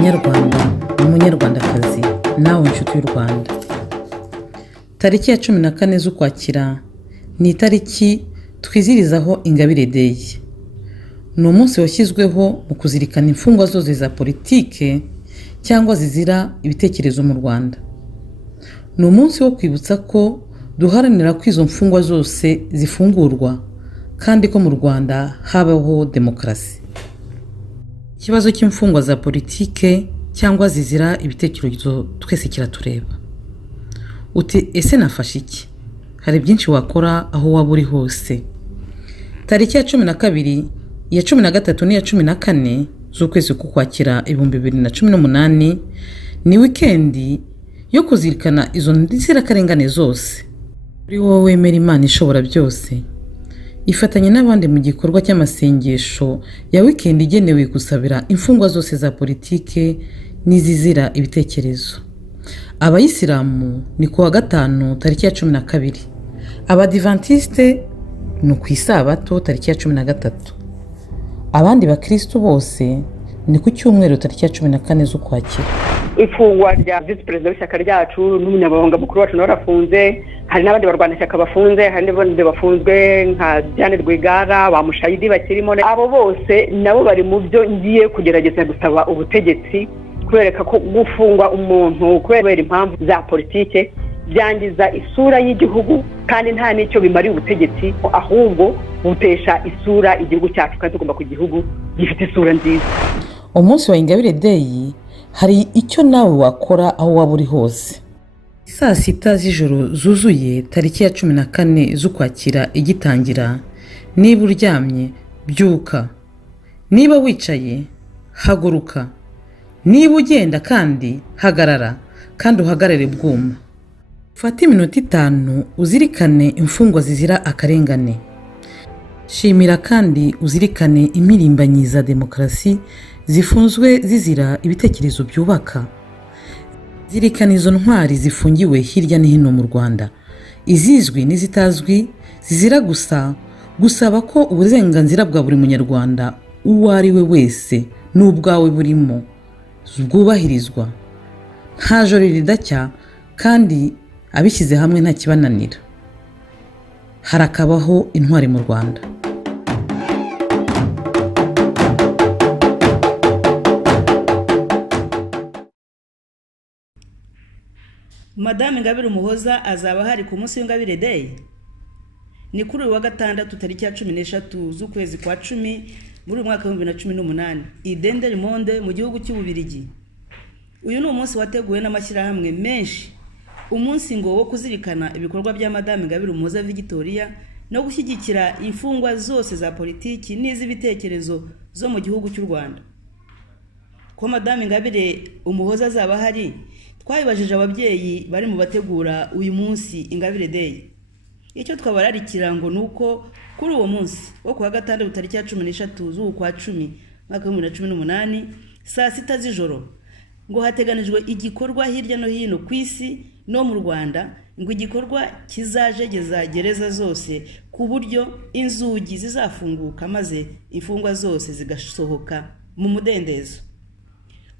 munyarwanda n'umunyarwandakazi nawe inshuti y'u Rwanda. Tariki ya 14 z'Ukwakira ni itariki twizirizaho Ingabire Day. Ni umunsi washyizweho mu kuzirikana imfungwa zose za politike cyangwa zizira ibitekerezo mu Rwanda. Ni umunsi wo kwibutsa ko duharanira ko izo mfungwa zose zifungurwa kandi ko mu Rwanda habaho demokarasi. Ikibazo cy'imfungwa za politike cyangwa zizira ibitekerezo twese kiratureba. Uti ese nafashe iki? Hari byinshi wakora aho waba uri hose. Tariki ya 12, ya 13 n'iya 14 z'ukwezi k'Ukwakira 2018 ni wikendi yo kuzirikana izo nzirakarengane zose. Kuri wowe wemera Imana ishobora byose, ifatanye n'abandi mu gikorwa cy'amasengesho ya wikendi igenewe gusabira imfungwa zose za politike n'izizira ibitekerezo. Abayisilamu ni kuwa gatanu tariki ya 12, abadivantiste ni ku isabato tariki ya 13, abandi bakristo bose ni ku cyumweru tariki ya 14 z'Ukwakira. Ifungwa rya vice president w'ishyaka ryacu n'umunyamabanga mukuru wacu narafunze, hari n'abandi barwanashyaka bafunze, hari n'abandi bafunzwe nka Diane Rwigara, ba Mushayidi bakirimo. Abo bose nabo bari mu byo ngiye kugerageza gusaba ubutegetsi, kwereka ko gufungwa umuntu kubera impamvu za politike byangiza isura y'igihugu kandi nta nicyo bimari ubutegetsi, ahubwo butesha isura igihugu cyacu kandi tugomba ku gihugu gifite isura nziza. Umunsi wa Ingabire Day hari icyo nawe wakora aho waba uri hose. Saa 6 z'ijoro zuzuye tariki ya 14 z'Ukwakira igitangira, niba uryamye byuka, niba wicaye haguruka, niba ugenda kandi hagarara kandi uhagarare bwuma. Fata iminota 5 uzirikane imfungwa zizira akarengane. Shimira kandi uzirikane imirimbanyi za demokarasi zifunzwe zizira ibitekerezo byubaka. Zirikana izo ntwari zifungiwe hirya no hino mu Rwanda, izizwi n'izitazwi, zizira gusa gusaba ko uburenganzira bwa buri munyarwanda uwo ari we wese n'ubwawe burimo bwubahirizwa. Nta joro ridacya kandi abishyize hamwe nta kibananira. Harakabaho intwari mu Rwanda. Madame Ingabire Umuhoza azaba hari ku munsi w'Ingabire Day. Ni kuri uyu wa gatandatu tariki ya 13 z'ukwezi kwa 10 muri mwaka wa 2018 i Dendel Monde mu gihugu cy'Ububirigi. Uyu ni umunsi wateguwe n'amashyirahamwe menshi, umunsi ngo wo kuzirikana ibikorwa bya Madame Ingabire Umuhoza Victoria no gushyigikira imfungwa zose za politiki n'iz'ibitekerezo zo mu gihugu cy'u Rwanda. Ko Madame Ingabire Umuhoza azaba hari, twabibajije ababyeyi bari mu bategura uyu munsi Ingabire Day. Icyo twabararikira ngo nuko kuri uwo munsi wo kuwa gatandatu tariki ya 13 z'ukwa 10 mwaka wa 2018 saa 6 z'ijoro ngo hateganijwe igikorwa hirya no hino ku isi no mu Rwanda, ngo igikorwa kizajegeza gereza zose ku buryo inzugi zizafunguka maze imfungwa zose zigasohoka mu mudendezo.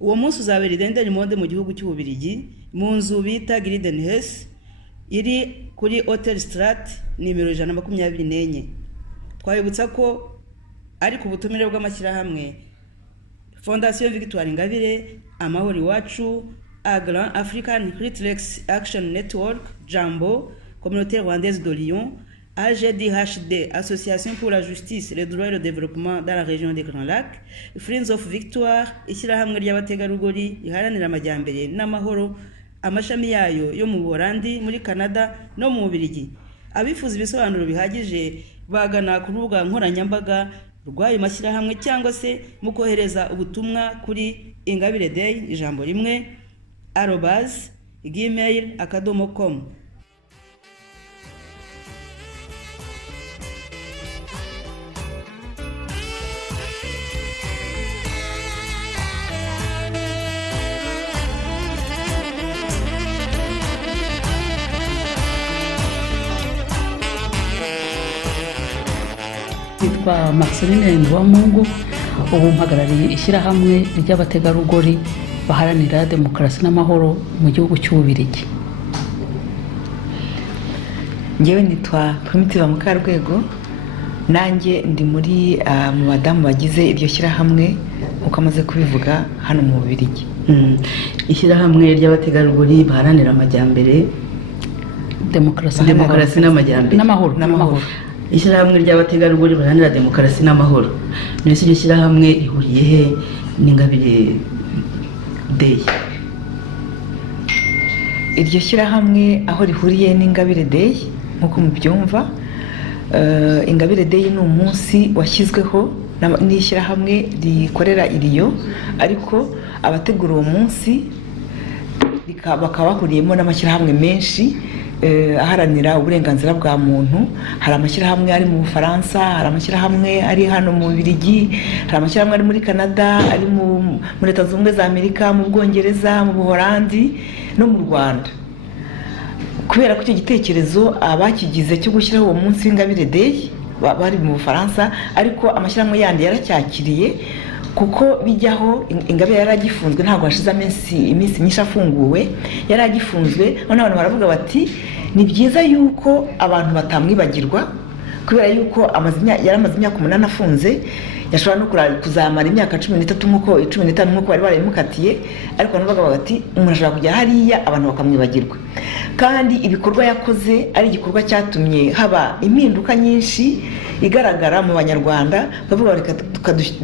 Uwo munsi uzabera Dendel Monde mu gihugu cy'Ububirigi mu nzu bita Gridenhuis iri kuri Hotel Strat nimero 124. Twabibutsa ko ari ku butumire bw'amashyirahamwe Fondation Victoire Ingabire, Amahoro Iwacu, Grand African Redress Action Network, Jambo, Communauté Rwandaise de Lyon, AGDHD, Association pour la Justice, le droit et le développement dans la région des Grands Lacs, Friends of Victoire, ishyirahamwe ry'abategarugori iharanira amajyambere n'amahoro, amashami yayo yo mu Buholandi, muri Canada no mu Bubiligi. Abifuza ibisobanuro bihagije bagana ku rubuga nkoranyambaga rw'ayo mashyirahamwe cyangwa se mu kohereza ubutumwa kuri Ingabire Day ijambo rimwe @gmail.com. Nitwa Marceline Ndwamungu, ubu mpagarariye ishyirahamwe ry'abategarugori baharanira demokarasi n'amahoro mu gihugu cy'Ububiligi. Ngewe nitwa Primitive Mukarwego, nanjye ndi muri mu badamu bagize iryo shyirahamwe uko amaze kubivuga hano mu Bubiligi. Ishyirahamwe ry'abategarugori baharanira amajyambere, demokarasi n'amajyambere n'amahoro. Ishyirahamwe ry'abategarugori baharanira demokarasi n'amahoro. Nese iryo shyirahamwe rihuriye he n'Ingabire Day? Iryo shyirahamwe aho rihuriye n'Ingabire Day nk'uko mubyumva, Ingabire Day ni umunsi washyizweho n'ishyirahamwe rikorera iriyo, ariko abategura uwo munsi bakaba bahuriyemo n'amashyirahamwe menshi aharanira uburenganzira bwa muntu. Hari amashyirahamwe ari mu Bufaransa, hari amashyirahamwe ari hano mu Bubiligi, hari amashyirahamwe ari muri Canada, ari muri Leta Zunze Ubumwe za Amerika, mu Bwongereza, mu Buholandi no mu Rwanda. Kubera ko icyo gitekerezo abakigize cyo gushyiraho uwo munsi w'Ingabire Day bari mu Bufaransa, ariko amashyirahamwe yandi yaracyakiriye kuko bijyaho. Ingabire yaragifunzwe, ntabwo hashize iminsi myinshi afunguwe, yaragifunzwe. None abantu baravuga bati ni byiza yuko abantu batamwibagirwa, kubera yuko yaramaze imyaka 8 afunze, yashobora no kuzamara imyaka 13 nk'uko 15 nk'uko bari barayimukatiye, ariko abantu bavuga bati umuntu ashobora kujya hariya abantu bakamwibagirwa. Kandi ibikorwa yakoze ari igikorwa cyatumye haba impinduka nyinshi igaragara mu Banyarwanda, bavuga reka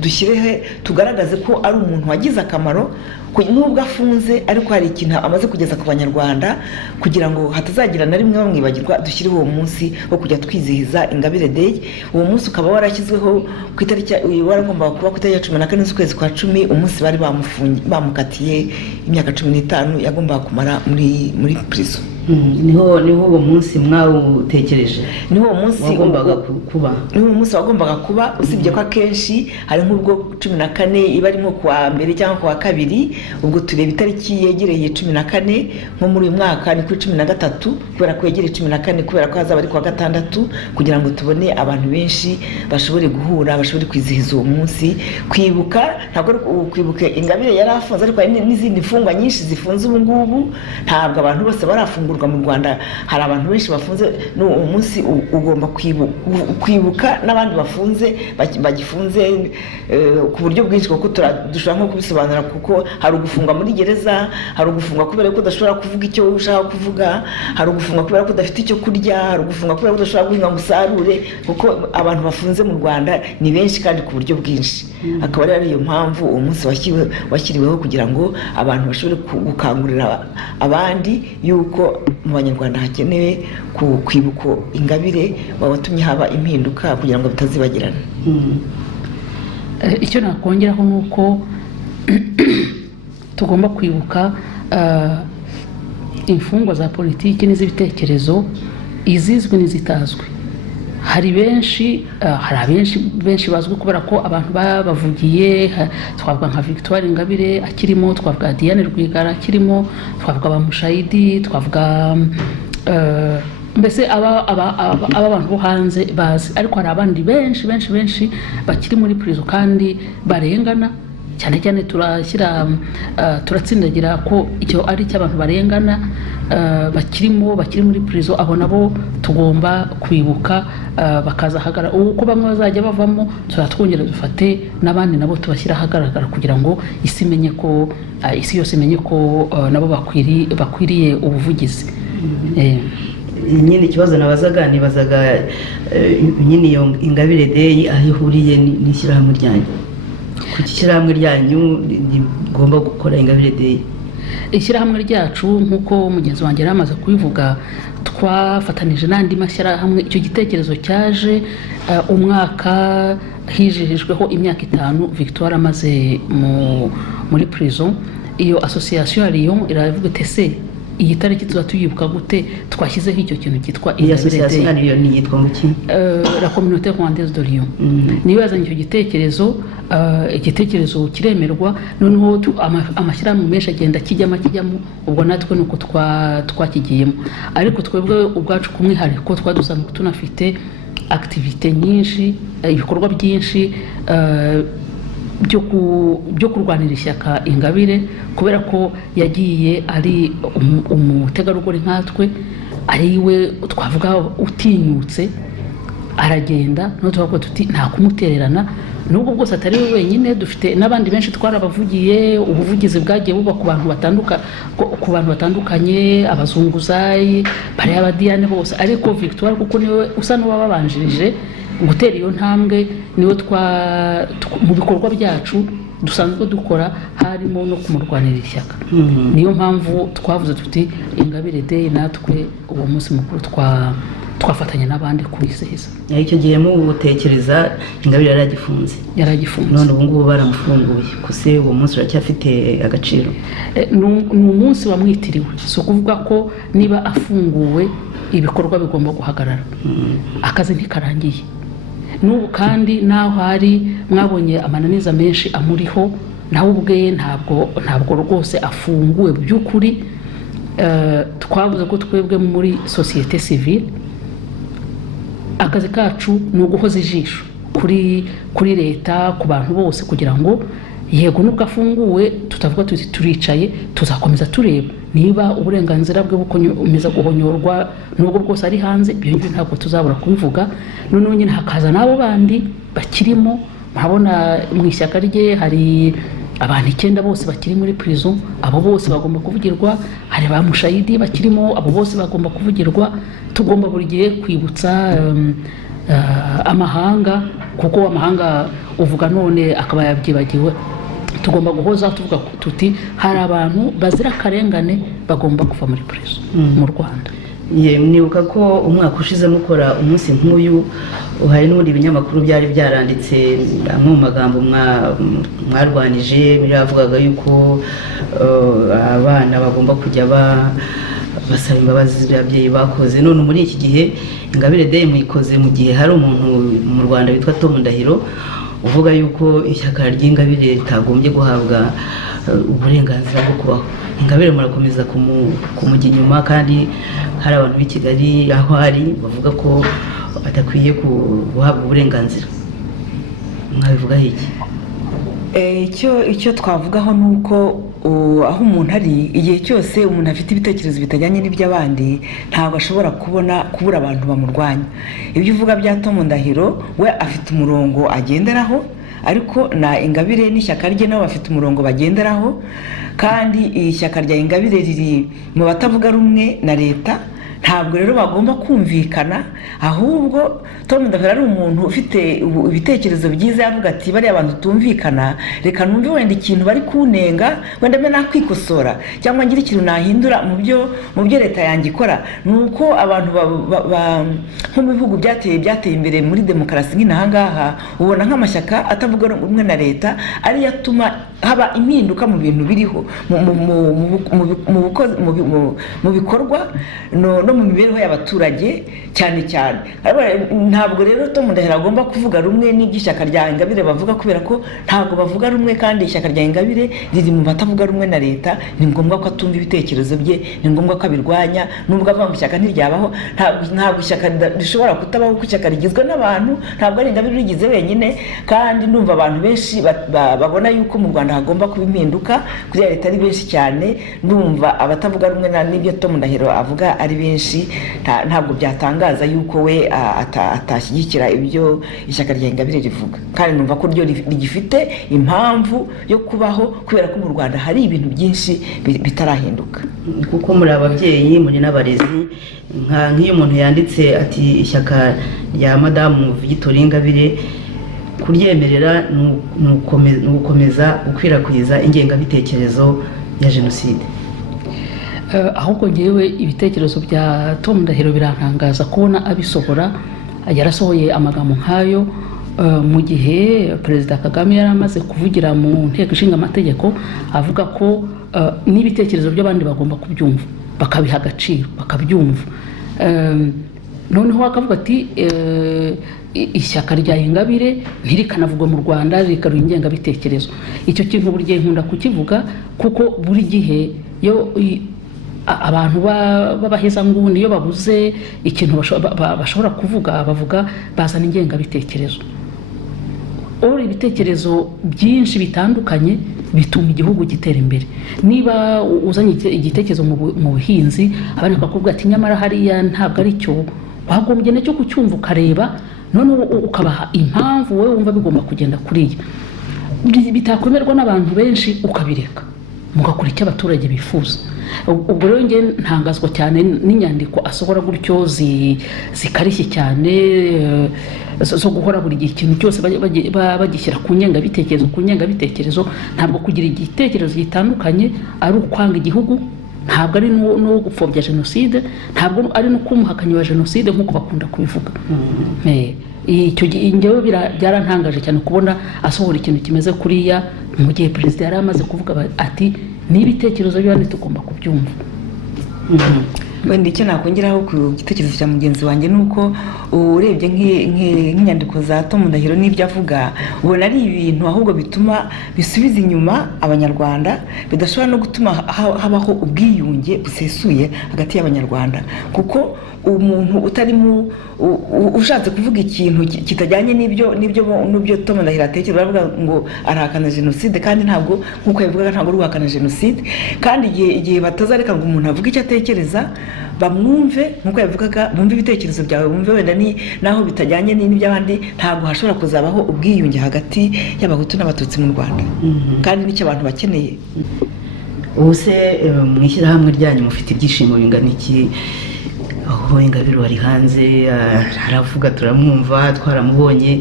dushyirehe tugaragaze ko ari umuntu wagize akamaro, nubwo afunze ariko hari ikintu amaze kugeza ku Banyarwanda, kugira ngo hatazagira na rimwe bamwibagirwa. Dushyiriho uwo munsi wo kujya twizihiza Ingabire Day. Uwo munsi ukaba warashyizweho ku itariki, waragombaga kuba ku itariki 14 z'ukwezi kwa 10, umunsi bari bamukatiye imyaka 15 yagombaga kumara muri prison. Niho uwo munsi mwawutekereje? Niho uwo munsi wagombaga kuba? Niho umunsi wagombaga kuba, usibye ko akenshi hari nk'ubwo 14 iba ari nko kuwa mbere cyangwa kuwa kabiri. Ubwo tureba itariki yegereye 14, nko muri uyu mwaka ni kuri 13, kubera ko yegereye 14, kubera ko hazaba ari kuwa gatandatu, kugira ngo tubone abantu benshi bashobore guhura, bashobore kwizihiza uwo munsi. Kwibuka ntabwo kwibuka Ingabire yari afunze, ariko hari n'izindi mfungwa nyinshi zifunze ubu ngubu. Ntabwo abantu bose barafungurwa mu Rwanda, hari abantu benshi bafunze. Uwo munsi ugomba kwibuka n'abandi bafunze, bagifunze ku buryo bwinshi, kuko dushobora nko kubisobanura, kuko hari ugufungwa muri gereza, hari ugufungwa kubera ko udashobora kuvuga icyo ushaka kuvuga, hari ugufungwa kubera ko udafite icyo kurya, hari ugufungwa kubera ko udashobora guhinga ngo usarure, kuko abantu bafunze mu Rwanda ni benshi kandi ku buryo bwinshi. Akaba ari iyo mpamvu uwo munsi washyiriweho, kugira ngo abantu bashobore gukangurira abandi yuko mu Banyarwanda hakenewe kwibuka Ingabire watumye haba impinduka, kugira ngo bitazibagirana. Icyo nakongeraho ni uko tugomba kwibuka imfungwa za politiki n'iz'ibitekerezo, izizwi n'izitazwi. Hari benshi bazwi kubera ko abantu bavugiye. Twavuga nka Victoire Ingabire akirimo, twavuga Diane Rwigara akirimo, twavuga Bamushayidi, twavuga mbese aba abantu bo hanze bazi. Ariko hari abandi benshi bakiri muri prison kandi barengana cyane cyane. Turatsindagira ko icyo ari cy'abantu barengana bakiri muri prison. Abo nabo tugomba kwibuka bakaza hagara. Uko bamwe bazajya bavamo, twongera dufate n'abandi nabo tubashyira hagaragara, kugira ngo isi yose imenye ko nabo bakwiriye ubuvugizi. Nyine ikibazo nibazaga nyine iyo Ingabire Day aho ihuriye n'ishyirahamwe ryanyu. Ku ishyirahamwe ryanyu rigomba gukora Ingabire Day? Ishyirahamwe ryacu nk'uko mugenzi wanjye yari amaze kubivuga, twafatanije n'andi mashyirahamwe. Icyo gitekerezo cyaje umwaka hijihijweho imyaka 5 Victoire amaze muri prison. Iyo association ya Lyon iravuga iti ese iyi tariki tuba tuyibuka gute? Twashyizeho icyo kintu cyitwa Ingabire Day. Ni yitwa muki? La communauté rwandaise de Lyon. Niyo yazanye icyo gitekerezo kiremerwa. Noneho amashyirahamwe menshi agenda kijyamo, ubwo natwe nuko twakigiyemo. Ariko twebwe ubwacu kumwihariko twadusanzwe tunafite activité nyinshi, ibikorwa byinshi byo kurwanira ishyaka Ingabire, kubera ko yagiye ari umutegarugori nkatwe, ari we twavuga utinyutse, aragenda no tuvuga tuti nta kumutererana. Nubwo bwose atari we wenyine, dufite n'abandi benshi twarabavugiye, ubuvugizi bwagiye buba ku bantu batandukanye, abazunguzayi, bariya abadiyane bose, ariko Victoire kuko niwe usa n'uwababanjirije gutera iyo ntambwe, niwe mu bikorwa byacu dusanzwe dukora harimo no kumurwanira ishyaka. Niyo mpamvu twavuze tuti Ingabire Day natwe uwo munsi mukuru twafatanya n'abandi kuwizihiza. Icyo gihe mutekereza Ingabire yaragifunze none ubu ngubu baramufunguye, kuse uwo munsi uracyafite agaciro? Ni umunsi wamwitiriwe, si ukuvuga ko niba afunguwe ibikorwa bigomba guhagarara, akazi ntikarangiye. N'ubu kandi naho hari mwabonye amananiza menshi amuriho, nawe ubwe ntabwo rwose afunguwe by'ukuri. Twavuze ko twebwe muri societe civile akazi kacu ni uguhoza ijisho kuri leta, ku bantu bose, kugira ngo yego nubwo afunguwe tutavuga tuti turicaye, tuzakomeza tureba niba uburenganzira bwe bukomeza guhonyorwa nubwo bwose ari hanze. Ibyo ntabwo tuzabura kubivuga. Noneho nyine hakaza n'abo bandi bakirimo, murabona mu ishyaka rye hari abantu 9 bose bakiri muri prison, abo bose bagomba kuvugirwa. Hari ba Mushayidi bakirimo, abo bose bagomba kuvugirwa. Tugomba buri gihe kwibutsa amahanga, kuko amahanga uvuga none akaba yabyibagiwe. Tugomba guhoza tuvuga tuti hari abantu bazira karengane bagomba kuva muri prison mu Rwanda. Nibuka ko umwaka ushize mukora umunsi nk'uyu, hari n'ubundi ibinyamakuru byari byaranditse amwe mu magambo mwarwanije, biravugaga yuko abana bagomba kujya basaba imbabazi ababyeyi bakoze. None muri iki gihe Ingabire Day muyikoze mu gihe hari umuntu mu Rwanda witwa Tom Ndahiro uvuga yuko ishyaka ry'Ingabire ritagombye guhabwa uburenganzira bwo kubaho. Ingabire murakomeza kumujya inyuma, kandi hari abantu b'i Kigali aho ari bavuga ko atakwiye guhabwa uburenganzira. Mwabivuga iki? Icyo twavugaho nuko aho umuntu ari, igihe cyose umuntu afite ibitekerezo bitajyanye n'iby'abandi, ntabwo ashobora kubura abantu bamurwanya. Ibyo uvuga bya Tom Ndahiro, we afite umurongo agenderaho, ariko na Ingabire n'ishyaka rye nabo bafite umurongo bagenderaho, kandi ishyaka rya Ingabire riri mu batavuga rumwe na leta. Ntabwo rero bagomba kumvikana, ahubwo Tom Ndahiro ari umuntu ufite ibitekerezo byiza, yavuga ati bari abantu tumvikana, reka numve wenda ikintu bari kunenga, wenda mbe nakwikosora cyangwa ngira ikintu nahindura mu byo leta yanjye ikora. Nuko abantu nko mu bihugu byateye imbere muri demokarasi nk'inahangaha, ubona nk'amashyaka atavuga rumwe na leta ari yatuma haba impinduka mu bintu biriho mu bikorwa no mu mibereho y'abaturage cyane. Ntabwo rero Tom Ndahiro agomba kuvuga rumwe n'iby'ishyaka rya Ingabire bavuga, kubera ko ntabwo bavuga rumwe, kandi ishyaka rya Ingabire riri mu batavuga rumwe na leta. Ni ngombwa ko atumva ibitekerezo bye, ni ngombwa ko abirwanya. Nubwo avuga ngo ishyaka ntiryabaho, ntabwo ishyaka rishobora kutabaho, kuko ishyaka rigizwe n'abantu, ntabwo ari Ingabire rigize wenyine. Kandi ndumva abantu benshi babona yuko mu Rwanda hagomba kuba impinduka, kugira leta ari benshi cyane. Ndumva abatavuga rumwe n'ibyo Tom Ndahiro avuga ari benshi, ntabwo byatangaza yuko we atashyigikira ibyo ishyaka rya Ingabire rivuga. Kandi numva ko ryo rigifite impamvu yo kubaho, kubera ko mu Rwanda hari ibintu byinshi bitarahinduka. Kuko muri ababyeyi, muri n'abarezi, nk'iyo umuntu yanditse ati ishyaka rya Madamu Victoire Ingabire kuryemerera ni ugukomeza gukwirakwiza ingengabitekerezo ya jenoside. Ahubwo ngewe ibitekerezo bya Tom Ndahiro birantangaza kubona abisohora. Yarasohoye amagambo nk'ayo mu gihe Perezida Kagame yari amaze kuvugira mu nteko ishinga amategeko, avuga ko n'ibitekerezo by'abandi bagomba kubyumva, bakabiha agaciro, bakabyumva. Noneho akavuga ati ishyaka rya Ingabire ntirikanavugwa mu Rwanda, rikaruha ingengabitekerezo. Icyo kintu buri gihe nkunda kukivuga, kuko buri gihe yo abantu babaheza nguni iyo babuze ikintu bashobora kuvuga, bavuga bazana ingengabitekerezo. ibitekerezo byinshi bitandukanye bituma igihugu gitera imbere. Niba uzanye igitekerezo mu buhinzi abandi bakakubwira ati nyamara hariya ntabwo ari cyo, wagombye nacyo kucyumva ukareba none ukabaha impamvu wowe wumva bigomba kugenda kuriya. Bitakwemerwa n'abantu benshi ukabireka mugakora icyo abaturage bifuza. Ubwo rero nge ntangazwa cyane n'inyandiko asohora gutyo zikarishye cyane zo guhora buri gihe ikintu cyose bagishyira ku ngengabitekerezo. Ntabwo kugira igitekerezo gitandukanye ari ukwanga igihugu, ntabwo ari no gupfobya jenoside, ntabwo ari no kumuhakanya wa jenoside nk'uko bakunda kubivuga. Icyo ngewe byarantangaje cyane kubona asohora ikintu kimeze kuriya mu gihe perezida yari amaze kuvuga ati n'ibitekerezo by'abandi tugomba kubyumva. Wenda icyo nakongeraho ku gitekerezo cya mugenzi wanjye nuko urebye nk'inyandiko za Tom Ndahiro n'ibyo avuga ubona ari ibintu ahubwo bituma bisubiza inyuma abanyarwanda, bidashobora no gutuma habaho ubwiyunge busesuye hagati y'abanyarwanda. Kuko umuntu utarimo ushatse kuvuga ikintu kitajyanye n'ibyo Tom Ndahiro atekereza, baravuga ngo arahakana jenoside kandi ntabwo nk'uko yavugaga ntabwo ari guhakana jenoside. Kandi igihe batazareka ngo umuntu avuge icyo atekereza bamwumve nk'uko yavugaga, bumve ibitekerezo byawe, bumve wenda naho bitajyanye n'iby'abandi, ntabwo hashobora kuzabaho ubwiyunge hagati y'abahutu n'abatutsi mu Rwanda. Kandi nicyo abantu bakeneye. Ubu se mu ishyirahamwe ryanyu mufite ibyishimo bingana iki? Aho Ingabire wari hanze aravuga turamwumva twaramubonye,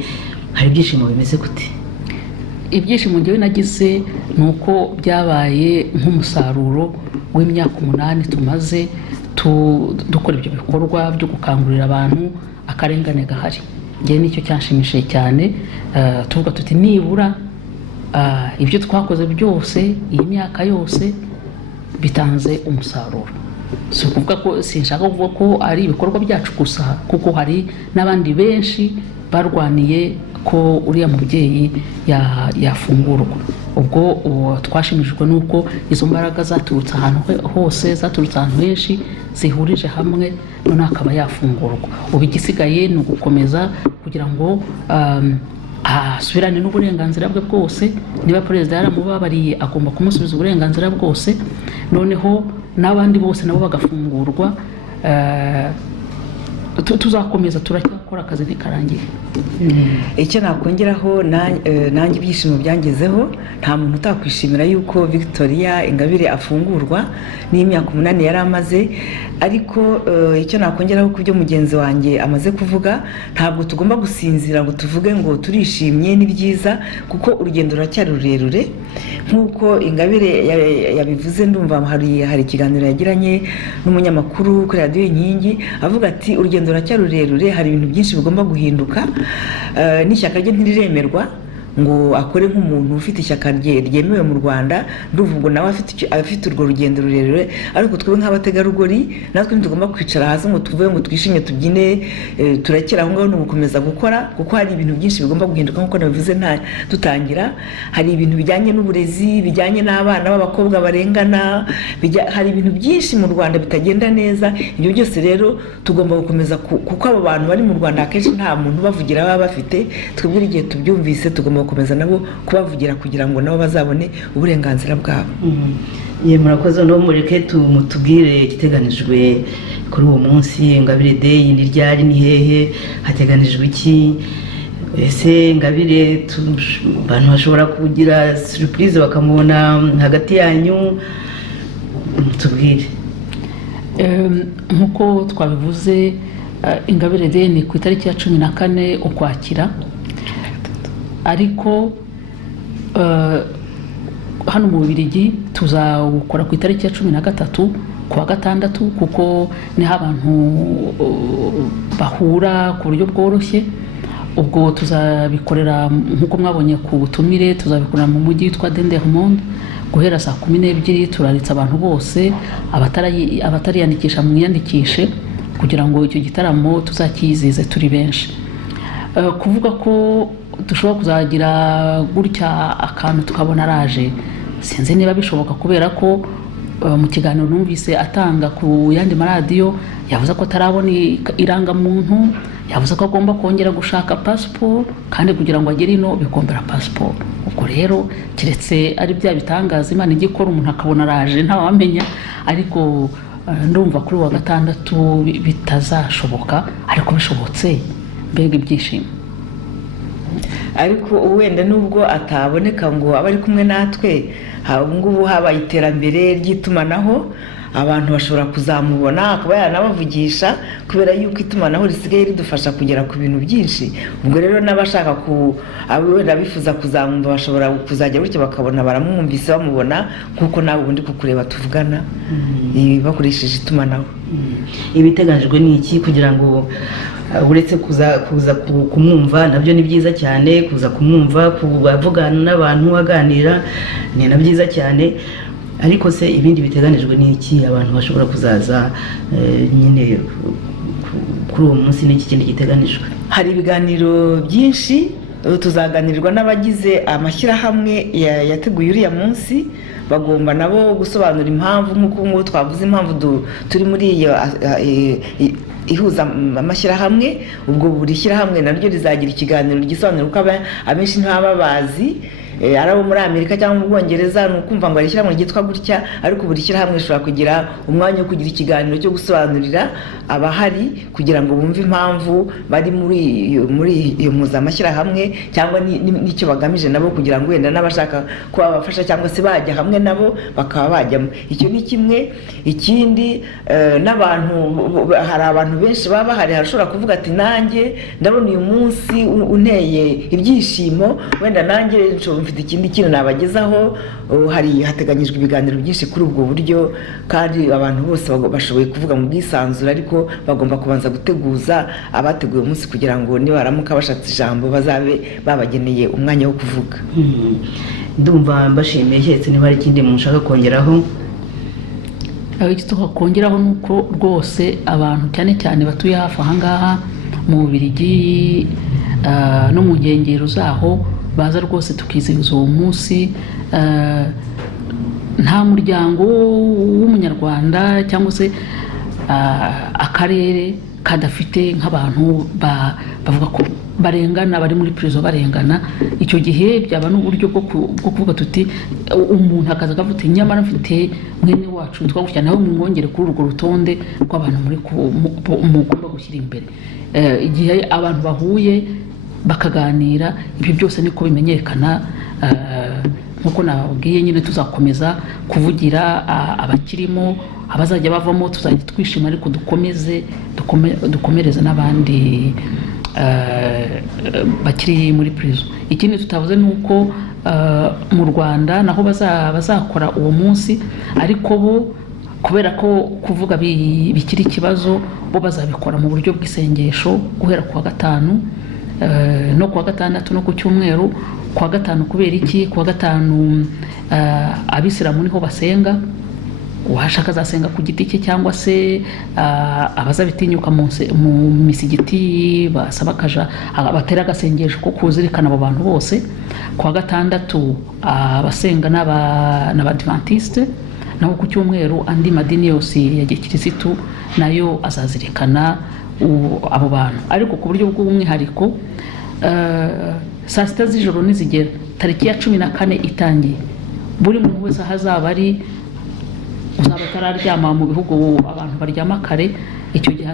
hari ibyishimo bimeze gute? Ibyishimo ngewe nagize ni uko byabaye nk'umusaruro w'imyaka 8 tumaze dukora ibyo bikorwa byo gukangurira abantu akarengane gahari. Ngewe nicyo cyanshimishije cyane, tuvuga tuti nibura ibyo twakoze byose iyi myaka yose bitanze umusaruro. Si ukuvuga ko sinshaka kuvuga ko ari ibikorwa byacu gusa, kuko hari n'abandi benshi barwaniye ko uriya mubyeyi yafungurwa. Ubwo twashimishijwe nuko izo mbaraga zaturutse ahantu hose, zaturutse ahantu henshi, zihurije hamwe none akaba yafungurwa. Ubu igisigaye ni ugukomeza kugira ngo asubirane n'uburenganzira bwe bwose. Niba perezida yaramubabariye agomba kumusubiza uburenganzira bwose, noneho n'abandi bose nabo bagafungurwa. Tuzakomeza turacyakora akazi ntikarangiye. Icyo nakongeraho nanjye ibyishimo byangezeho, nta muntu utakwishimira yuko Victoria Ingabire afungurwa n'imyaka 8 yari amaze. Ariko icyo nakongeraho ku byo mugenzi wanjye amaze kuvuga, ntabwo tugomba gusinzira ngo tuvuge ngo turishimye ni byiza, kuko urugendo ruracyari rurerure. Nk'uko Ingabire yabivuze, ndumva hari ikiganiro yagiranye n'umunyamakuru kuri Radio Inkingi avuga ati urugendo ruracyari rurerure, hari ibintu byinshi bigomba guhinduka. N'ishyaka rye ntiriremerwa ngo akore nk'umuntu ufite ishyaka ryemewe mu Rwanda. Nduvuga nawe afite urwo rugendo rurerure, ariko twebwe nk'abategarugori natwe ntitugomba kwicara hasi ngo tuvuge ngo twishimye tubyine turakira aho ngaho. Ni ugukomeza gukora, kuko hari ibintu byinshi bigomba guhinduka nk'uko nabivuze dutangira. Hari ibintu bijyanye n'uburezi, bijyanye n'abana b'abakobwa barengana, hari ibintu byinshi mu Rwanda bitagenda neza. Ibyo byose rero tugomba gukomeza, kuko abo bantu bari mu Rwanda akenshi nta muntu bavugira baba bafite. Twebwe igihe tubyumvise tugomba gukomeza nabo kubavugira kugira ngo nabo bazabone uburenganzira bwabo. Murakoze. no mureke tumutubwire igiteganijwe kuri uwo munsi Ingabire Day. Ni ryari, ni hehe, hateganijwe iki? Ese Ingabire abantu bashobora kugira surprise bakamubona hagati yanyu? Tubwire. Nkuko twabivuze, Ingabire Day ni ku itariki ya 14 Ukwakira. Ariko hano mu Bubiligi tuzawukora ku itariki ya 13 kuwa gatandatu, kuko niho abantu bahura ku buryo bworoshye. Ubwo tuzabikorera nk'uko mwabonye ku butumire, tuzabikorera mu mujyi witwa Dendermonde guhera saa 12. Turaritse abantu bose, abatariyandikisha mwiyandikishe kugira ngo icyo gitaramo tuzakiyizize turi benshi. Kuvuga ko dushobora kuzagira gutya akantu tukabona araje, sinzi niba bishoboka, kubera ko mu kiganiro numvise atanga ku yandi maradiyo yavuze ko atarabona irangamuntu, yavuze ko agomba kongera gushaka pasiporo kandi kugira ngo agere ino bigombera pasiporo. Ubwo rero keretse ari bya bitangaza Imana ijya ikora umuntu akabona araje ntawamenya, ariko ndumva kuri wa gatandatu bitazashoboka, ariko bishobotse mbega ibyishimo. ariko wenda nubwo ataboneka ngo abe ari kumwe natwe, ngubu habaye iterambere ry'itumanaho, abantu bashobora kuzamubona akaba yanabavugisha, kubera yuko itumanaho risigaye ridufasha kugera ku bintu byinshi. Ubwo rero n'abashaka wenda bifuza kuzamumva bashobora kuzajya bityo bakabona baramwumvise bamubona, kuko nawe ubundi kukureba tuvugana bakoresheje itumanaho. Ibiteganyijwe ni iki kugira ngo uretse kuza kumwumva nabyo ni byiza cyane, kuza kumwumva kuvugana n'abantu aganira ni na byiza cyane, ariko se ibindi biteganijwe ni iki abantu bashobora kuzaza nyine kuri uwo munsi n'iki kindi giteganijwe? Hari ibiganiro byinshi, tuzaganirirwa n'abagize amashyirahamwe yateguye uriya munsi, bagomba nabo gusobanura impamvu, nk'uko ngo twavuze impamvu turi muri iyo ihuza amashyirahamwe. Ubwo buri shyirahamwe naryo rizagira ikiganiro gisobanura uko abenshi ntibaba bazi, ari abo muri Amerika cyangwa mu Bwongereza ni ukumva ngo ari ishyirahamwe ryitwa gutya, ariko buri shyirahamwe rishobora kugira umwanya wo kugira ikiganiro cyo gusobanurira abahari kugira ngo bumve impamvu bari muri iyo mpuzamashyirahamwe cyangwa n'icyo bagamije nabo, kugira ngo wenda n'abashaka kuba babafasha cyangwa se bajya hamwe nabo bakaba bajyamo. Icyo ni kimwe. Ikindi n'abantu, hari abantu benshi baba bahari, harashobora kuvuga ati nanjye ndabona uyu munsi unteye ibyishimo, wenda nanjye mfite ikindi kintu nabagezaho. Hateganyijwe ibiganiro byinshi kuri ubwo buryo, kandi abantu bose bashoboye kuvuga mu bwisanzure, ariko bagomba kubanza guteguza abateguye umunsi kugira ngo nibaramuka bashatse ijambo bazabe babageneye umwanya wo kuvuga. Ndumva mbashimiye, cyetse niba hari ikindi mushaka kongeraho. Icyo twakongeraho ni uko rwose abantu cyane cyane batuye hafi aha ngaha mu Bubiligi no mu nkengero zaho baza rwose tukizihiza uwo munsi. Nta muryango w'umunyarwanda cyangwa se akarere kadafite nk'abantu bavuga ko barengana, bari muri prison barengana. Icyo gihe byaba n'uburyo bwo kuvuga tuti umuntu akaza akavuga ati nyamara mfite mwene wacu twagushyira nawe mwongere kuri urwo rutonde rw'abantu muri mugomba gushyira imbere. Igihe abantu bahuye bakaganira, ibyo byose niko bimenyekana. Nkuko nababwiye nyine tuzakomeza kuvugira abakirimo, abazajya bavamo tuzajya twishima, ariko dukomereze n'abandi bakiri muri prison. Ikindi tutavuze ni uko mu Rwanda naho bazakora uwo munsi, ariko bo kubera ko kuvuga bikiri ikibazo, bo bazabikora mu buryo bw'isengesho guhera kuwa gatanu no kuwa gatandatu no ku cyumweru. Kuwa gatanu kubera iki? Kuwa gatanu abisilamu niho basenga, uwashaka azasenga ku giti cye cyangwa se abazabitinyuka mu misigiti basaba akaja batera agasengesho ko kuzirikana abo bantu bose. Kuwa gatandatu abasenga n'abadventiste, naho ku cyumweru andi madini yose ya gikirisitu nayo azazirikana abo bantu, ariko ku buryo bw'umwihariko. Saa sita z'ijoro nizigera tariki ya 14 itangiye, buri muntu wese hazaba ari uzaba atararyama mu bihugu abantu baryama kare, icyo gihe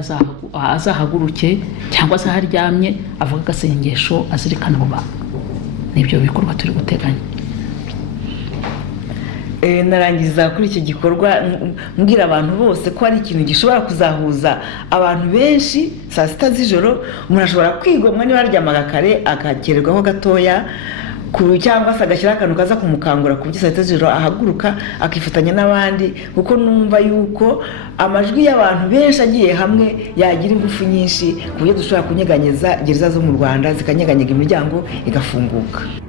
azahaguruke cyangwa se haryamye avuga agasengesho azirikana abo bantu. Nibyo bikorwa turi guteganya. Narangiza kuri icyo gikorwa mbwira abantu bose ko ari ikintu gishobora kuzahuza abantu benshi. Saa sita z'ijoro umuntu ashobora kwigomwa niba aryamaga kare akakererwaho gatoya, cyangwa se agashyira akantu kaza kumukangura ku buryo saa sita z'ijoro ahaguruka akifatanya n'abandi, kuko numva yuko amajwi y'abantu benshi agiye hamwe yagira ingufu nyinshi ku buryo dushobora kunyeganyeza gereza zo mu Rwanda zikanyeganyega imiryango igafunguka.